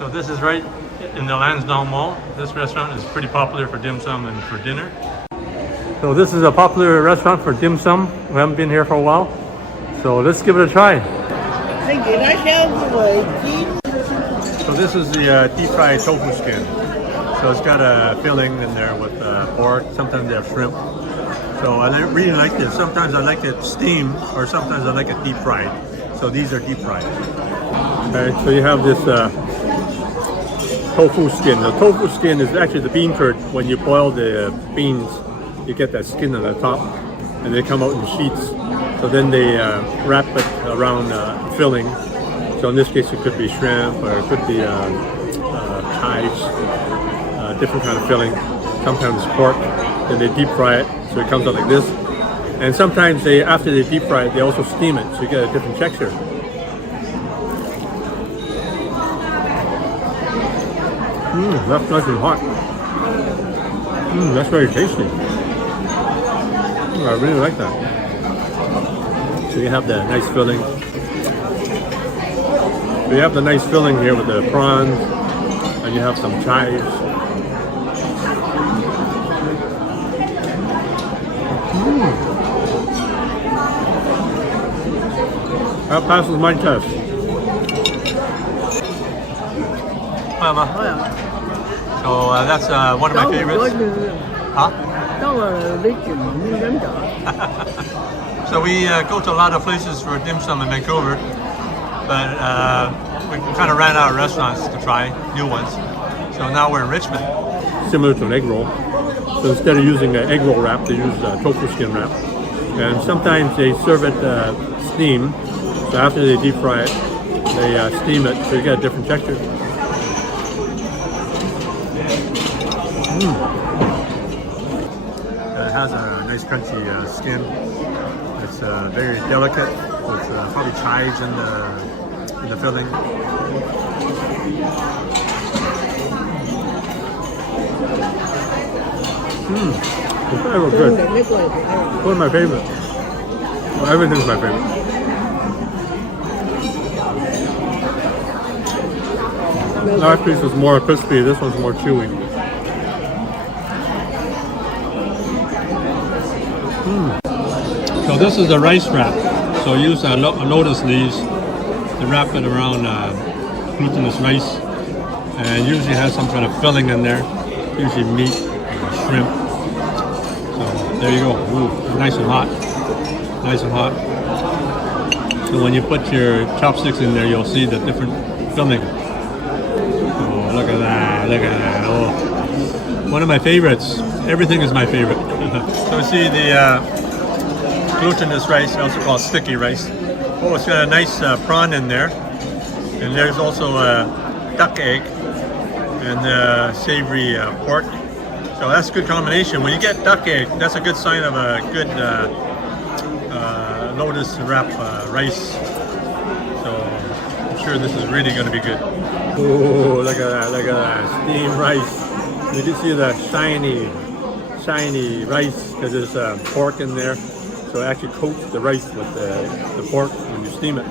So this is right in the Lansdowne Mall. This restaurant is pretty popular for dim sum and for dinner. So this is a popular restaurant for dim sum. We haven't been here for a while. So let's give it a try. So this is the deep fried tofu skin. So it's got a filling in there with pork. Sometimes they have shrimp. So I really like this. Sometimes I like it steamed, or sometimes I like it deep fried. So these are deep fried. Okay, so you have this tofu skin. The tofu skin is actually the bean curd. When you boil the beans, you get that skin on the top, and they come out in sheets. So then they wrap it around filling. So in this case, it could be shrimp, or it could be chives, different kind of filling. Sometimes pork. Then they deep fry it, so it comes out like this. And sometimes after they deep fry it, they also steam it, so you get a different texture. That's nice and hot. That's very tasty. I really like that. So you have the nice filling. So you have the nice filling here with the prawns, and you have some chives. That passes my test. So that's one of my favorites. Huh? So we go to a lot of places for dim sum in Vancouver, but we kind of ran out of restaurants to try new ones. So now we're in Richmond. Similar to an egg roll. So instead of using an egg roll wrap, they use a tofu skin wrap. And sometimes they serve it steamed. So after they deep fry it, they steam it, so you get a different texture. It has a nice crunchy skin. It's very delicate with probably chives in the filling. It's very good. One of my favorite. Well, everything's my favorite. Last piece is more crispy. This one's more chewy. So this is the rice wrap. So use lotus leaves to wrap it around glutinous rice, and usually has some kind of filling in there. Usually meat, or shrimp. So there you go. Ooh, nice and hot. Nice and hot. So when you put your chopsticks in there, you'll see the different filling. Oh, look at that! Look at that! Oh, one of my favorites. Everything is my favorite. So we see the glutinous rice, also called sticky rice. Oh, it's got a nice prawn in there, and there's also a duck egg and savory pork. So that's a good combination. When you get duck egg, that's a good sign of a good lotus wrap rice. So I'm sure this is really going to be good. Oh, look at that! Look at that! Steamed rice. You can see the shiny rice because there's pork in there. So it actually coats the rice with the pork when you steam it.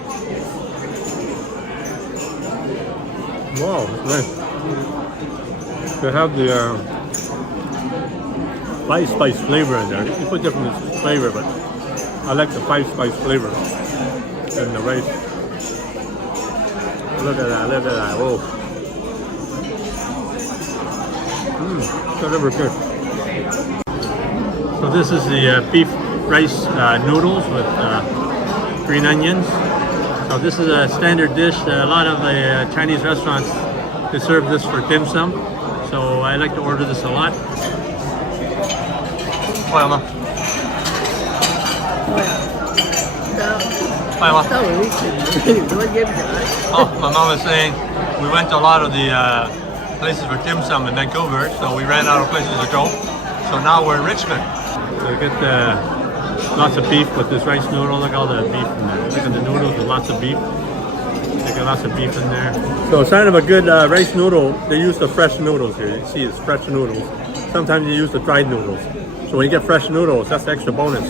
Wow, that's nice. They have the five spice flavor in there. You put different flavor, but I like the 5 spice flavor in the rice. Look at that, look at that. Whoa. That's ever good. So this is the beef rice noodles with green onions. So this is a standard dish. A lot of the Chinese restaurants, they serve this for dim sum. So I like to order this a lot. Oh, my mom was saying we went to a lot of the places for dim sum in Vancouver, so we ran out of places to go. So now we're in Richmond. So you get lots of beef with this rice noodle. Look at all the beef in there. Look at the noodles with lots of beef. They got lots of beef in there. So a sign of a good rice noodle, they use the fresh noodles here. You see it's fresh noodles. Sometimes you use the dried noodles. So when you get fresh noodles, that's the extra bonus.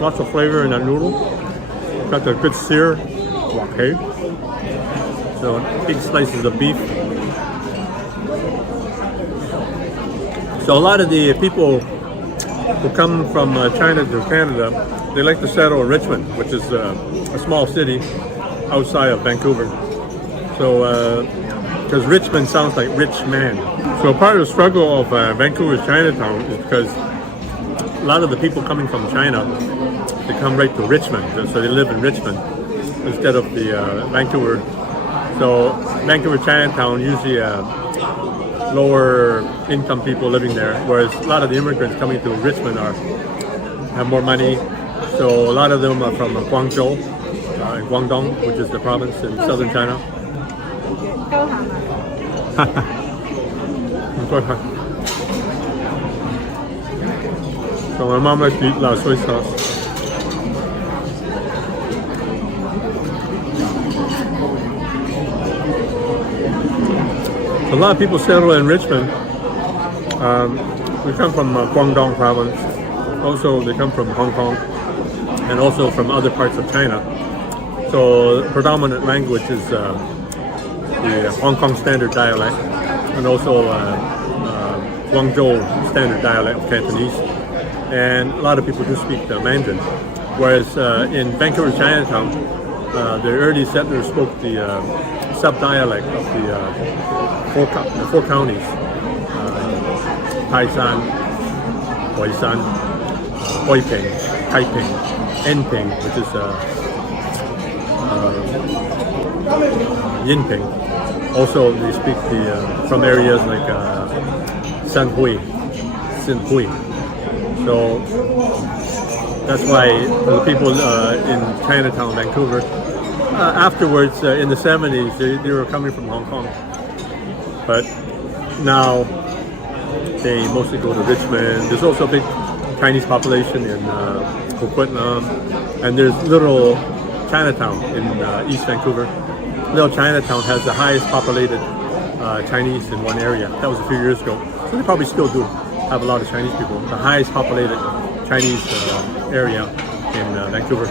Lots of flavor in that noodle. Got the good sear. Okay. So big slices of beef. So a lot of the people who come from China to Canada, they like to settle in Richmond, which is a small city outside of Vancouver. So, because Richmond sounds like rich man. So part of the struggle of Vancouver's Chinatown is because a lot of the people coming from China, they come right to Richmond, so they live in Richmond instead of the Vancouver. So Vancouver Chinatown usually lower income people living there, whereas a lot of the immigrants coming to Richmond have more money. So a lot of them are from Guangzhou, Guangdong, which is the province in southern China. So my mom likes to eat a lot of soy sauce. A lot of people settle in Richmond. We come from Guangdong province. Also, they come from Hong Kong and also from other parts of China. So the predominant language is the Hong Kong Standard Dialect and also Guangzhou Standard Dialect of Cantonese. And a lot of people do speak Mandarin. Whereas in Vancouver, Chinatown, the early settlers spoke the sub-dialect of the four counties, Taishan, Huaishan, Huiping, Taiping, Enping, which is Yinping. Also, they speak from areas like Sanhui, Sinhui. So that's why the people in Chinatown, Vancouver, afterwards in the 70s, they were coming from Hong Kong. But now they mostly go to Richmond. There's also a big Chinese population in Coquitlam, and there's Little Chinatown in East Vancouver. Little Chinatown has the highest populated Chinese in one area. That was a few years ago. So they probably still do have a lot of Chinese people. The highest populated Chinese area in Vancouver.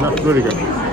That's really good.